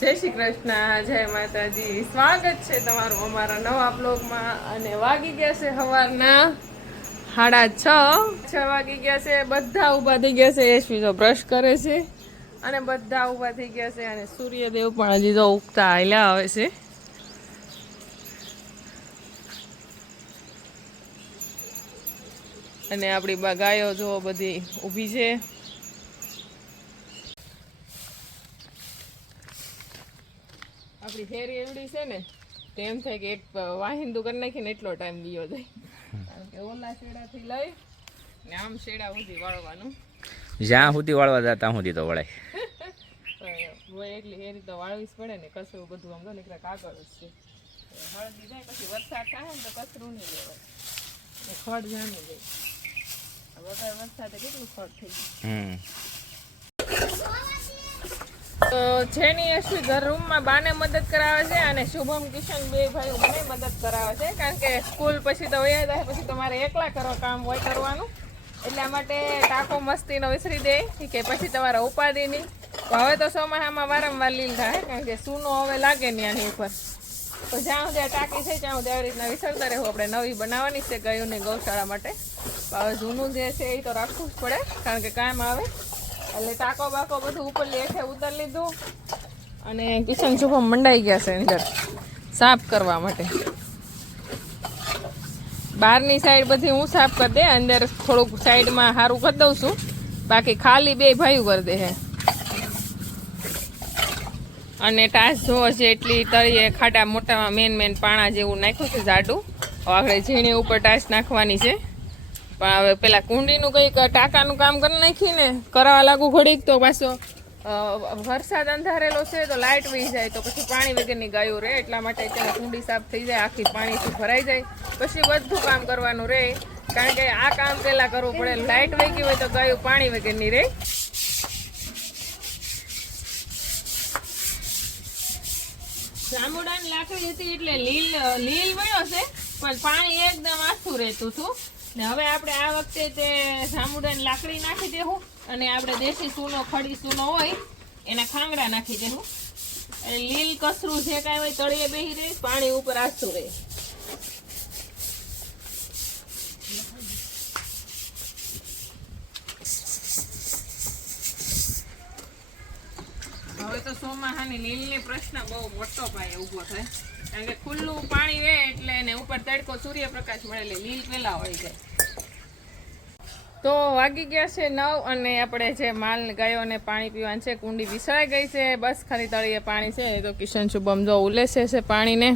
જય શ્રી કૃષ્ણ, જય માતાજી. સ્વાગત છે તમારું અમારા નવા બ્લોગમાં. અને વાગી ગયા છે સવારના 6:30. 6 વાગી ગયા છે. બધા ઊભા થઈ ગયા છે. યશવી તો બ્રશ કરે છે અને બધા ઊભા થઈ ગયા છે. અને સૂર્યદેવ પણ હજી તો ઉગતા હાલ્યા આવે છે. અને આપણી ગાયો જો બધી ઊભી છે. આપણી ફેરી એવડી છે ને તો એમ થાય કે એક વાહિંદુ કરી નાખીને એટલો ટાઈમ ગયો જાય. કારણ કે ઓલા શેડાથી લઈ ને આમ શેડા સુધી વાળવાનું. જ્યાં સુધી વાળવા જાય ત્યાં સુધી તો વળાય. એટલી ફેરી તો વાળવી જ પડે ને. કચરું બધું આમ તો નીકળે કાગળ જ છે. હળદી જાય પછી વરસાદ થાય ને તો કચરું નહીં લેવાય. ખડ જામી જાય. વગર વરસાદે કેટલું ખડ થઈ ગયું. તો જેની યશવી ઘર રૂમમાં બાને મદદ કરાવે છે અને શુભમ કિશન બે ભાઈઓ મને મદદ કરાવે છે. કારણ કે સ્કૂલ પછી તો વયા જાય પછી તમારે એકલા કરો કામ હોય કરવાનું. એટલા માટે ટાંકો મસ્તીનો વિસરી દે કે પછી તમારે ઉપાધિ નહીં. હવે તો ચોમાસામાં વારંવાર લીલ થાય કારણ કે સૂનો હવે લાગે ને આની ઉપર. તો જ્યાં સુધી ટાંકી છે ત્યાં સુધી આવી રીતના વિસરતા રહેવું. આપણે નવી બનાવવાની છે ગાયોની ગૌશાળા માટે. હવે જૂનું જે છે એ તો રાખવું જ પડે કારણ કે કામ આવે. એટલે ટાંકો બાકો બધું ઉપરલી હેઠે ઉતારી લીધું. અને કિશન શુભમ મંડાઈ ગયા છે અંદર સાફ કરવા માટે. બહારની સાઈડ બધી હું સાફ કરી દે. અંદર થોડુંક સાઈડમાં સારું કરી દઉં છું. બાકી ખાલી બે ભાઈઓ કરી દે છે. અને ટાસ જોવો છે એટલી તળીએ ખાટા મોટામાં મેન પાણા જેવું નાખ્યું છે જાડું. આગળ ઝીણી ઉપર ટાસ નાખવાની છે. પણ હવે પેલા કુંડીનું કંઈક ટાંકાનું કામ કરી નાખીને કરાવવા લાગુ ઘડીક તો પાછો વરસાદ અંધારેલો છે તો લાઇટ વહી જાય તો પછી પાણી વગરની ગાયો રહે. એટલા માટે અત્યારે કુંડી સાફ થઈ જાય આખી પાણીથી ભરાઈ જાય પછી બધું કામ કરવાનું રહે. કારણ કે આ કામ પહેલાં કરવું પડે. લાઇટ વહી ગઈ હોય તો ગાયો પાણી વગરની રહે. જાંબુડાની લાકડી હતી એટલે લીલ વળ્યો છે પણ પાણી એકદમ આછું રહેતું હતું. ને હવે આપણે આ વખતે તે જાંબુડાની લાકડી નાખી દેવું અને આપણે દેશી સૂનો ખડી સૂનો હોય એના ખાંગડા નાખી દેવું. એટલે લીલ કસરું જે કાંઈ હોય તળિયે બેસી રહે પાણી ઉપર આછું રહે. હવે તો ચોમાસાની લીલની પ્રશ્ન બહુ મોટો પાયે ઊભો થાય. કારણ કે ખુલ્લું પાણી રહે એટલે એને ઉપર તડકો સૂર્યપ્રકાશ મળે એટલે લીલ પેલા વળી જાય. તો વાગી ગયા છે 9 અને આપણે જે માલ ગાયોને પાણી પીવાનું છે કુંડી વિસરાઈ ગઈ છે. બસ ખાલી તળિયે પાણી છે. તો કિશન શુભમ જો ઉલેસે છે પાણીને.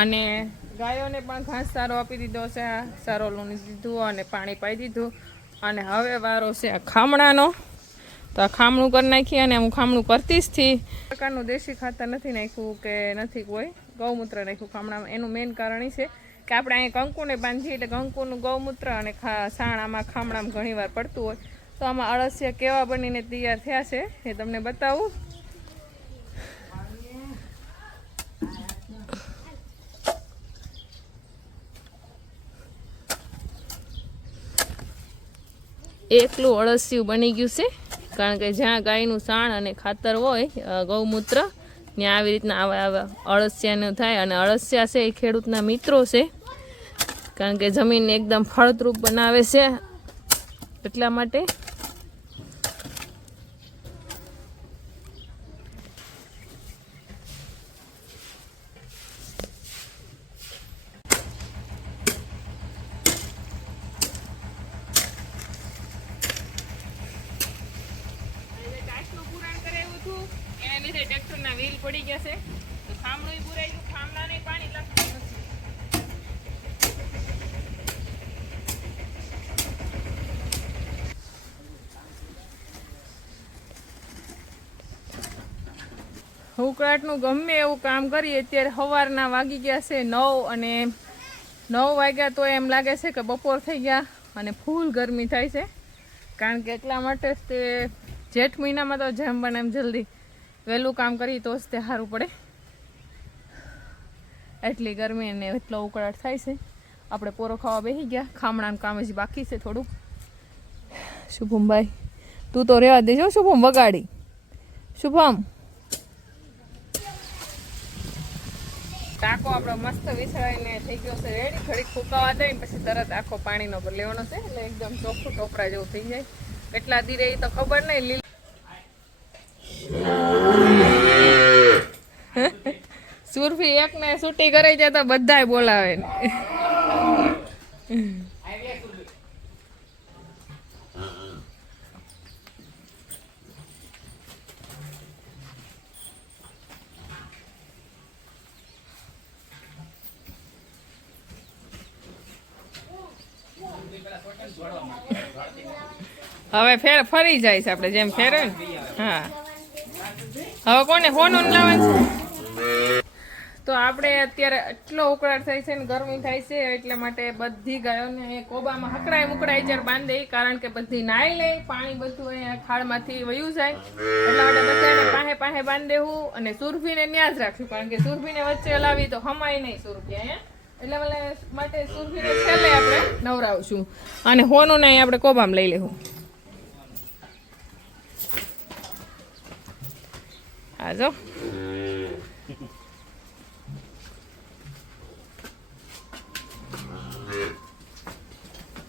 અને ગાયોને પણ ઘાસ સારો આપી દીધો છે. સારો લૂણી દીધું અને પાણી પાઈ દીધું. અને હવે વારો છે આ ખામણાનો. તો આ ખામણું કરી નાખીએ. અને હું ખામણું કરતી જ થી પ્રકારનું દેશી ખાતર નથી નાખ્યું કે નથી કોઈ ગૌમૂત્ર નાખ્યું ખામણામાં. એનું મેઇન કારણ એ છે કે આપણે અહીંયા કંકુને બાંધીએ એટલે કંકુનું ગૌમૂત્ર અને સાણ આમાં ખામણામાં ઘણીવાર પડતું હોય. તો આમાં અળસિયા કેવા બનીને તૈયાર થયા છે એ તમને બતાવું. એકલું અળસિયું બની ગયું છે. કારણ કે જ્યાં ગાયનું સાણ અને ખાતર હોય ગૌમૂત્ર ત્યાં આવી રીતના આવા અળસિયાનું થાય. અને અળસિયા છે એ ખેડૂતના મિત્રો છે. કારણ કે જમીનને એકદમ ફળદ્રુપ બનાવે છે એટલા માટે. ટ્રેક્ટરના વ્હીલ પડી ગયા છે તો ખામણું પુરાઈ ગયું. ખામણાને પાણી લાગતું નથી. ઉકળાટનું ગમે એવું કામ કરીએ. અત્યારે સવારના વાગી ગયા છે 9 અને 9 વાગ્યા તો એમ લાગે છે કે બપોર થઈ ગયા અને ફૂલ ગરમી થાય છે. કારણ કે એટલા માટે જ તે જેઠ મહિનામાં તો જેમ બને એમ જલ્દી વહેલું કામ કરીએ તો જ તે સારું પડે. એટલી ગરમી અને એટલો ઉકળાટ થાય છે. આપણે પોરો ખાવા બેસી ગયા. ખામણાનું કામ હજી બાકી છે થોડુંક. શુભમભાઈ તું તો રહેવા દેજો. શુભમ વગાડી. શુભમ ટાંકો આપણો મસ્ત વિસળાઈને થઈ ગયો છે રેડી. ઘડીક ફૂંકાવા દઈને પછી તરત આખો પાણીનો પર લેવાનો છે એટલે એકદમ ચોખ્ખું ટોપરા જેવું થઈ જાય. કેટલા દી રહી તો ખબર નહીં. સુરભી એકને છૂટી કરી જાય તો બધાય બોલાવે ને. હવે ફરી જાય છે આપણે જેમ ફેરવે ને. હા હવે કોને ફોન લાવવાનું છે. તો આપણે અત્યારે એટલો ઉકળાટ થાય છે ને ગરમી થાય છે એટલા માટે બધી ગાયોને કોબામાં હકડાઈ મુકડાઈ જ્યારે બાંધે, કારણ કે બધી નાઈ લે, પાણી બધું અહીંયા ખાડમાંથી વયું જાય એટલા માટે બધાને પાહે પાહે બાંધી દેવું. અને સુરભીને ન્યાજ રાખશું, કારણ કે સુરભીને વચ્ચે હલાવી તો હમાય નહીં સુરભી અહીંયા, એટલે માટે સુરભીને છેલ્લે આપણે નવરાવશું અને હોનું ને આપણે કોબામાં લઈ લેવું. હા જો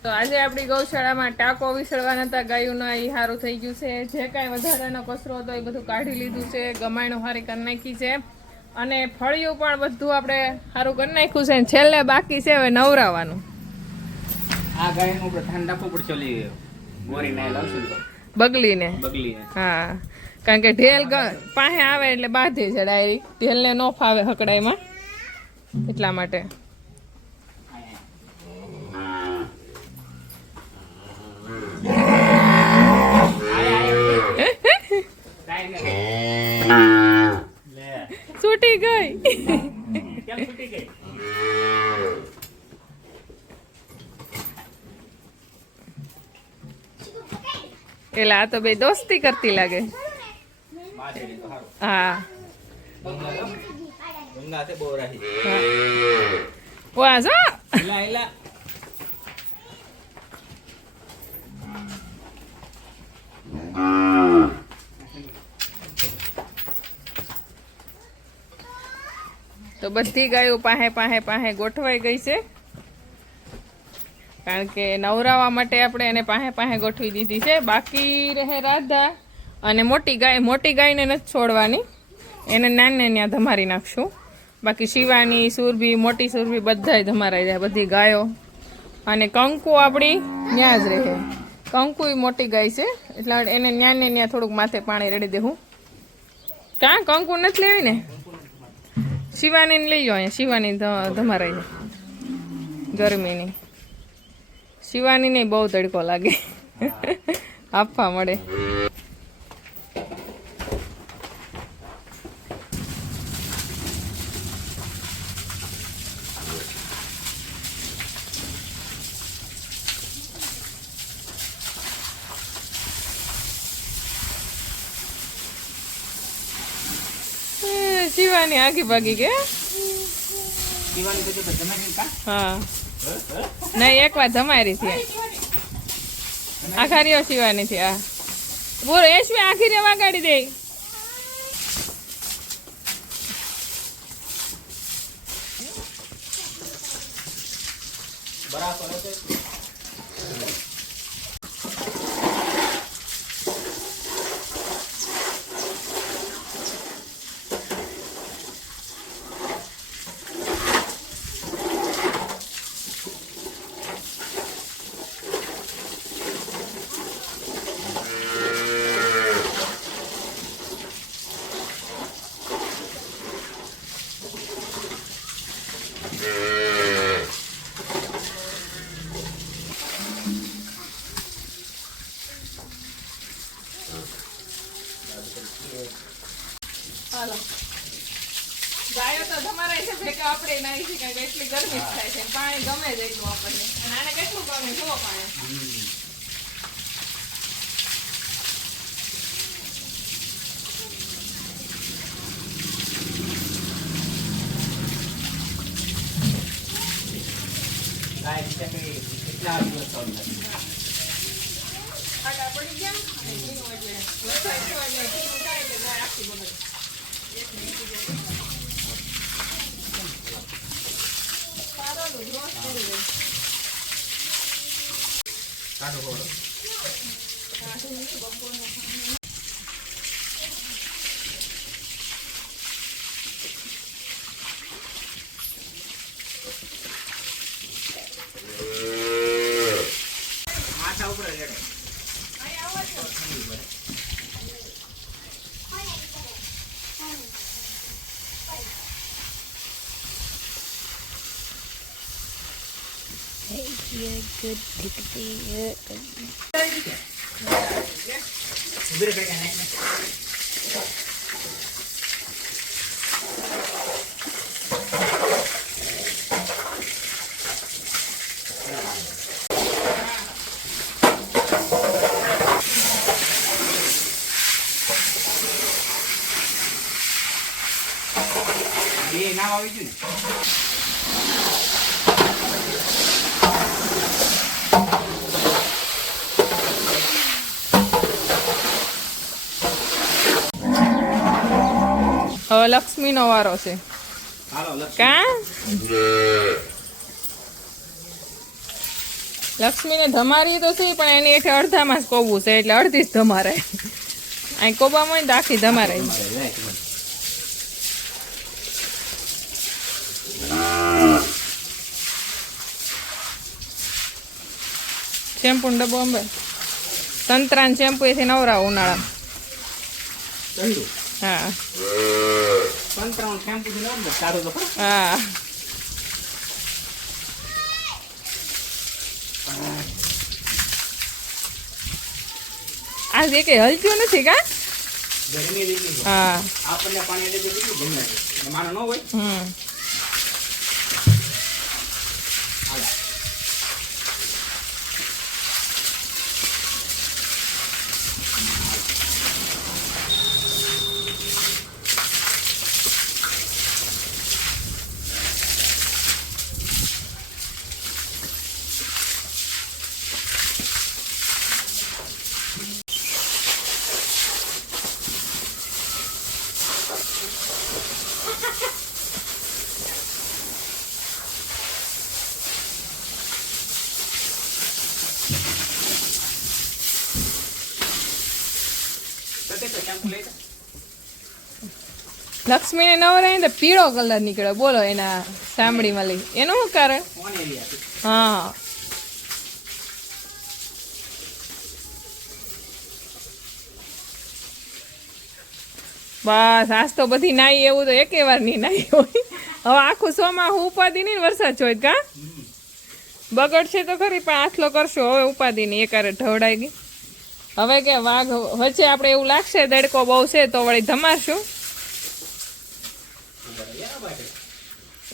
તો આજે આપણી ગૌશાળામાં ટાંકો વિસળવાના હતા ગાયોના, એ સારું થઈ ગયું છે. જે કાંઈ વધારાનો કચરો હતો એ બધું કાઢી લીધું છે, ગમાણું સારી કરી નાખી છે અને ફળિયું પણ બધું આપણે સારું કરી નાખ્યું છે. છેલ્લે બાકી છે હવે નવરાવાનું. આ ગાયનું આપણે ધ્યાન રાખવું પડશે ઓલી ગોરીને લાવશું તો બગલીને. હા, કારણ કે ઢેલ પાસે આવે એટલે બાંધે છે ડાયરેક્ટ, ઢેલને ન ફાવે હકડાઈમાં એટલા માટે. છૂટી ગઈ. એટલે આ તો બે દોસ્તી કરતી લાગે. હા વાહ જો તો બધી ગાયો પાહે પાહે પાહે ગોઠવાઈ ગઈ છે, કારણ કે નવરાવા માટે આપણે એને પાહે પાહે ગોઠવી દીધી છે. બાકી રહે રાધા અને મોટી ગાયને નથી છોડવાની, એને નાને ત્યાં ધમારી નાખશું. બાકી શિવાની, સુરભી, મોટી સુરભી બધાય ધમારાઈ જાય, બધી ગાયો. અને કંકુ આપણી ત્યાં જ રહે. કંકુ મોટી ગાય છે એટલે એને ન્યાને ત્યાં થોડુંક માથે પાણી રેડી દેવું. કાં કંકુ નથી લેવી ને? શિવાની લઈ જાઓ, અહીંયા શિવાની ધમારાઈ જાય ગરમીની. શિવાની નહીં બહુ તડકો લાગે, આપવા મળે. શિવાની આખી ભાગી કે હા નહીં, એક વાર જમારી થી આખા રહ્યો શિવાની થી. આ બોલો એસવી આખી રે વાગાડી દે. હાલો ગાયો તો તમારા છે ભેગા આપણે નાઈ છે, કારણ કે એટલી ગરમી થાય છે, પાણી ગમે જ એટલું આપણને. અને આને કેટલું ગમે જુઓ પાણી. ખાડા પડી ગયા અને ઘીનું એટલે વરસાદ થયો એટલે ઘીનું થાય એટલે ગાય આખી બગડે. નામ આવી ગયું હવે લક્ષ્મીનો વારો છે કા લક્ષ્મીને ધમારી તો છે પણ એની હેઠે અડધામાં જ કોબું છે એટલે અડધી જ ધમારે અહીં કોબામાં હોય ને તો આખી ધમારે શેમ્પુ નો ડબ્બો અંબે સંતરાન શેમ્પુ એથી નવરા ઉનાળા હા હા આજ એક હલતું નથી કા હા આપણને પાણી એટલે કેટલું ગમે છે માનો ન હોય લક્ષ્મીને નવરાય તો પીળો કલર નીકળ્યો બોલો એના સાંભળીમાં લઈ એનું શું કારણ હા બસ આજ તો બધી નાઈ એવું તો એકે વાર નહીં નાઈ હોય હવે આખું સોમાં હું ઉપાધિ નહીં વરસાદ જોઈ કા બગડશે તો ખરી પણ આથલો કરશો હવે ઉપાધિ નહીં એકારે ઢવડાઈ ગઈ હવે કે વાઘ વચ્ચે આપણે એવું લાગશે દેડકો બહુ છે તો વળી ધમારશું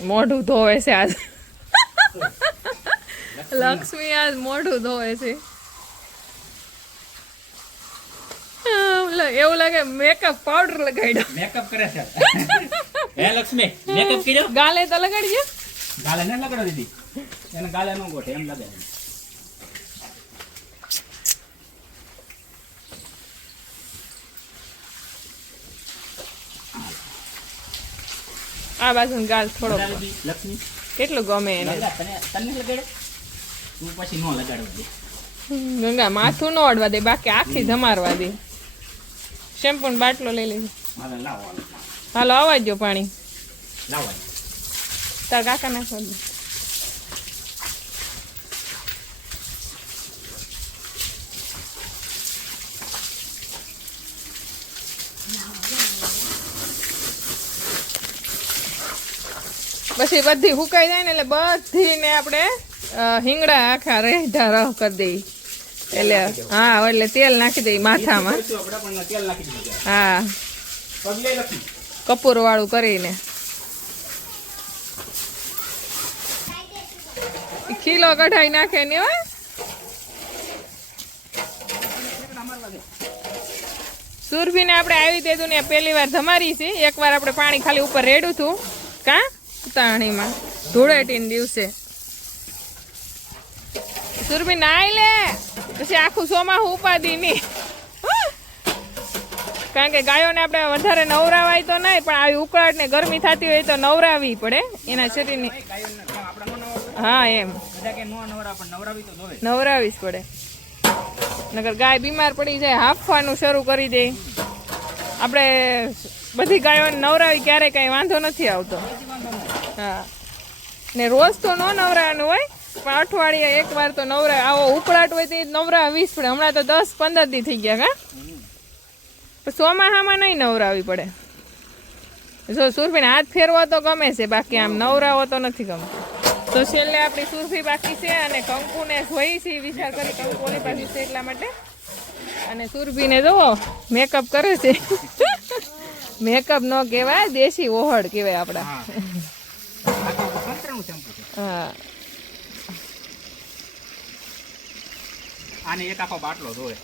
મોઢું ધોવે છે આજ લક્ષ્મી આજ મોઢું ધોવે છે એવું લાગે મેકઅપ પાવડર લગાડ્યો મેકઅપ કરે છે હે લક્ષ્મી મેકઅપ કર્યો ગાલે તો લગાડજો ગાલે ન લગાડો દીદી એને ગાલે ન ગોઠે એમ લાગે આ બાજુ ગાલ થોડો લક્ષ્મી કેટલું ગમે એને તને લગાડે તું પછી ન લગાડવા દે ગંગા માથું ન અડવા દે બાકી આખી ધમારવા દે શેમ્પુ નો બાટલો લઈ લેજો હાલો આવજો પાણી તાર કાકા નાખવા દે પછી બધી સુકાઈ જાય ને એટલે બધી ને આપણે હિંગડા આખા રેઢા રહ કરી દઈ એટલે હા એટલે તેલ નાખી દઈ માથામાં હા કપૂર વાળું કરીને ખીલો કઢાઈ નાખે ને હોય સુરભીને આપણે આવી દેતું ને પહેલી વાર ધમારી છે એકવાર આપણે પાણી ખાલી ઉપર રેડું હતું કા ઉતાણીમાં ધૂળેટીના દિવસે સુરભી નાઈ લે પછી આખું સોમાં ઉપાધી નહીં કારણ કે ગાયોને આપણે વધારે નવરાવાય તો નહીં પણ આવી ઉકળાટ ને ગરમી થતી હોય તો નવરાવી પડે એના શરીરની હા એમ નવરાવી જ પડે નકર ગાય બીમાર પડી જાય, હાંફવાનું શરૂ કરી દે. આપણે બધી ગાયોને નવરાવી ક્યારે કાંઈ વાંધો નથી આવતો. હા, ને રોજ તો ન નવરાવાનું હોય, પણ અઠવાડિયે એકવાર તો નવરા. આવો ઉકળાટ હોય તો નવરાવીસ પડે. હમણાં તો 10-15 દી થઈ ગયા. હા, ચોમાસામાં નહીં નવરાવી પડે. જો સુરભીને હાથ ફેરવો તો ગમે છે, બાકી આમ નવરાવો તો નથી ગમતું. તો છેલ્લે આપણી સુરભી બાકી છે અને કંકુને જોઈ છે, વિચાર કરી કંકુની બાકી છે એટલા માટે. અને સુરભીને જુઓ મેકઅપ કરે છે. મેકઅપ ન કહેવાય, દેશી ઓહળ કહેવાય આપણા. હા, આને એક આખો બાટલો ધોવે.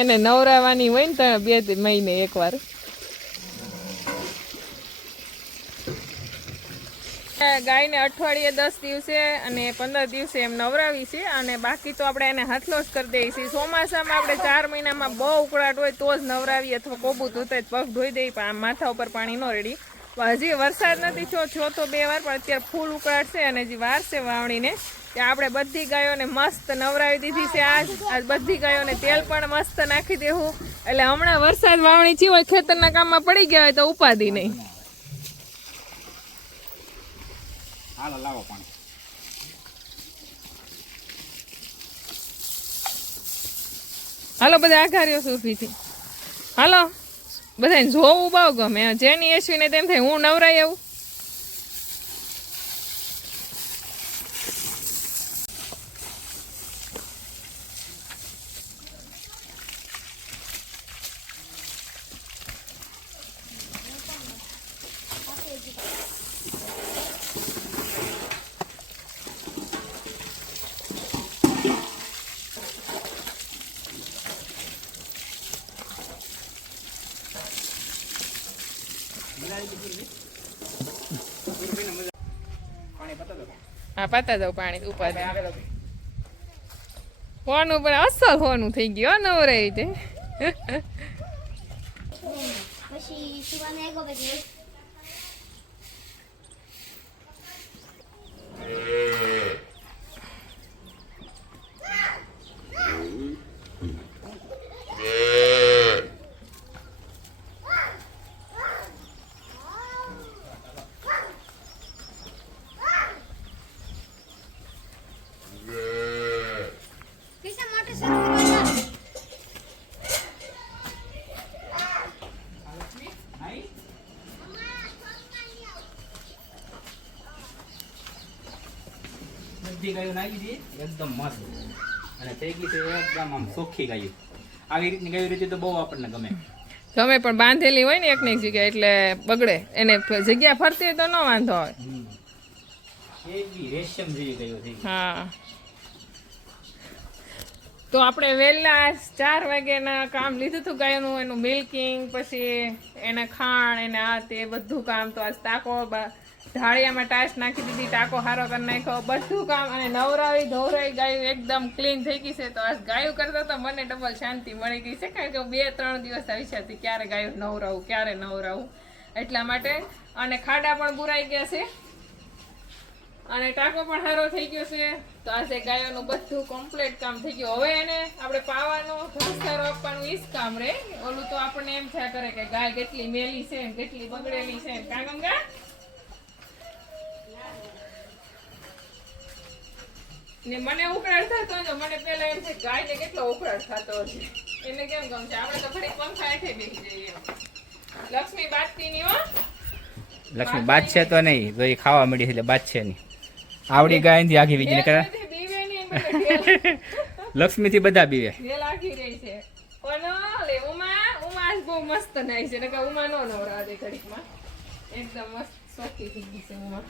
એને નવરાવાની હોય ને તો 2 મહિને એકવાર. ગાયને અઠવાડિયે 10 દિવસે અને 15 દિવસે એમ નવરાવી છે. અને બાકી તો આપણે એને હાથલો જ કરી દઈએ છીએ. ચોમાસામાં આપણે 4 મહિનામાં બહુ ઉકળાટ હોય તો જ નવરાવીએ, અથવા કોબું ધોતા પગ ધોઈ દઈએ, પણ આમ માથા ઉપર પાણી ન રેડી. હજી વરસાદ નથી થયો તો 2 વાર, પણ અત્યારે ફૂલ ઉકળાટ છે અને હજી વાર છે વાવણીને. ત્યાં આપણે બધી ગાયોને મસ્ત નવરાવી દીધી છે. આજ બધી ગાયોને તેલ પણ મસ્ત નાખી દેવું, એટલે હમણાં વરસાદ વાવણી થી હોય, ખેતરના કામમાં પડી ગયા હોય તો ઉપાધિ નહીં. હાલો લાવો પાણી. હાલો બધા આઘાર્યો સુરભીથી. હાલો બધાને જોવું બહુ ગમે. જેની એસવીને તેમ થાય હું નવરાઈ આવું. હા, પાતા જાવ પાણી ઉપાધિ. હોનું પણ અસલ હોનું થઈ ગયું નવરાઈ તે. પછી સુવાને આગો બધી બધી ગાયો નાખી દઈએ એકદમ મસ્ત, અને થઈ ગઈ છે એકદમ આમ ચોખ્ખી ગાયો. આવી રીતની ગાયો રીતે તો બહુ આપણને ગમે. ગમે પણ બાંધેલી હોય ને એકને એક જગ્યાએ એટલે બગડે. એને જગ્યા ફરતી હોય તો ન વાંધો આવે. એવી રેશમ જેવી ગાયો થઈ ગઈ. હા, તો આપણે વહેલા 4 વાગ્યાના કામ લીધું હતું ગાયનું, એનું મિલ્કિંગ, પછી એને ખાણ, એને આ તે બધું કામ. તો આજ ટાંકો ઢાળિયામાં ટાશ નાખી દીધી, ટાંકો હારો કરી નાખ્યો, બધું કામ. અને નવરાવી ધોરાઈ ગાયું એકદમ ક્લીન થઈ ગઈ છે. તો આજ ગાયું કરતા તો મને ડબલ શાંતિ મળી ગઈ છે, કારણ કે 2-3 દિવસ આવી છે ક્યારે ગાયું નવરાવું, ક્યારે નવરાવું, એટલા માટે. અને ખાડા પણ બુરાઈ ગયા છે અને ટાંકો પણ સારો થઈ ગયો છે. તો આજે ગાયોનું બધું કમ્પ્લીટ કામ થઈ ગયું. હવે એને આપણે પાવાનું, ઘાસચારો આપવાનું ઈ જ કામ રે. ઓલું તો આપણને એમ થયા કરે કે ગાય કેટલી મેલી છે, કેટલી બગડેલી છે. કા ગંગા? ને મને ઉકળાટ થતો હતો. મને પેલા એમ છે ગાયને કેટલો ઉકળાટ થતો હશે, એને કેમ ગમશે. આપણે તો ફરી પંખા હેઠે બેસી જઈએ. લક્ષ્મી બાજતી ની હો. લક્ષ્મી બાદ છે તો નહીં, તો એ ખાવા મળી એટલે બાદ છે નહીં. આવડી ગાય થી આખી વીજળી કરે. લક્ષ્મી થી બધા બીવે. વેલ આખી રહી છે. પણ લે ઉમા આજ બહુ મસ્ત નાઈ છે. નકર ઉમા નો નવરા દે ઘડીકમાં. એકદમ મસ્ત સોખી થઈ ગઈ છે ઉમા.